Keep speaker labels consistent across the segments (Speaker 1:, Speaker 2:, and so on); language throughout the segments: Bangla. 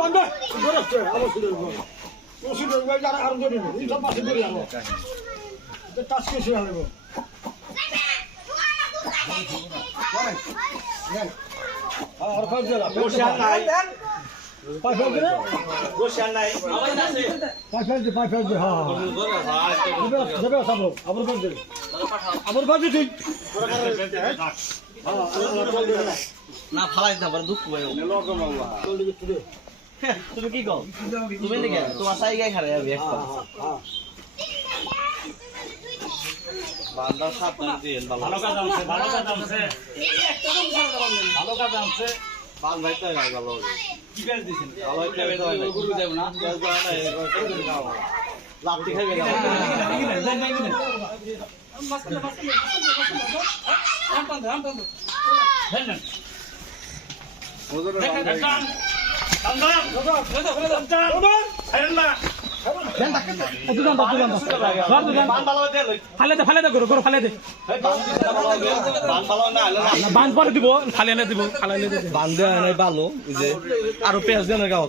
Speaker 1: বান্ধব ধরছে অবশ্যই ওষুধ আর আর ধরে নেব এই সব পাশে ধরে যাব টাচ কেসে যাব আর ফাইভ দিলা ফাইভ ফাইভ দিলে ফাইভ ফাইভ দি ফাইভ ফাইভ দি যাবে সাবো আবার ফাইভ দিলে আবার ফাইভ দি তুই
Speaker 2: না ফালাই দিতে দুঃখ ভাই তুমি কি কও? তুমি দেখে তোমার সাইগায় খারে যাবে একটা বান্দা ভালো
Speaker 3: কাজ আনছে ভালো কাজ আনছে ভালো কাজ আনছে
Speaker 2: বান্দাই তো ভালো
Speaker 3: কি কাজ দিছেন
Speaker 2: ভালো একটা বেদ হয় না গুরু দেব না লাপটি খাইবে না
Speaker 4: ফালে দে ফালে দে গরু গরু ফালে দে
Speaker 2: বান ভালো না হলে না
Speaker 4: বান্ধ পরে দিব ফালে দিব ফালাইলে
Speaker 2: নাই ভালো যে পেঁয়াজ দেন গাও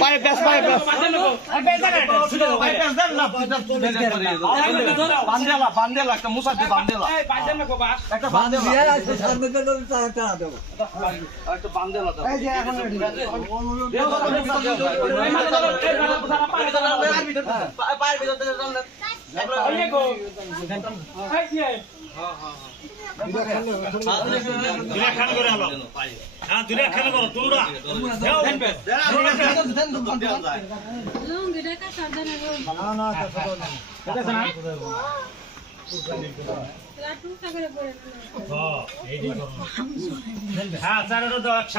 Speaker 2: পায়ে পায়ে পেঁয়াজ বান্দেলা
Speaker 3: হ্যাঁ দুরা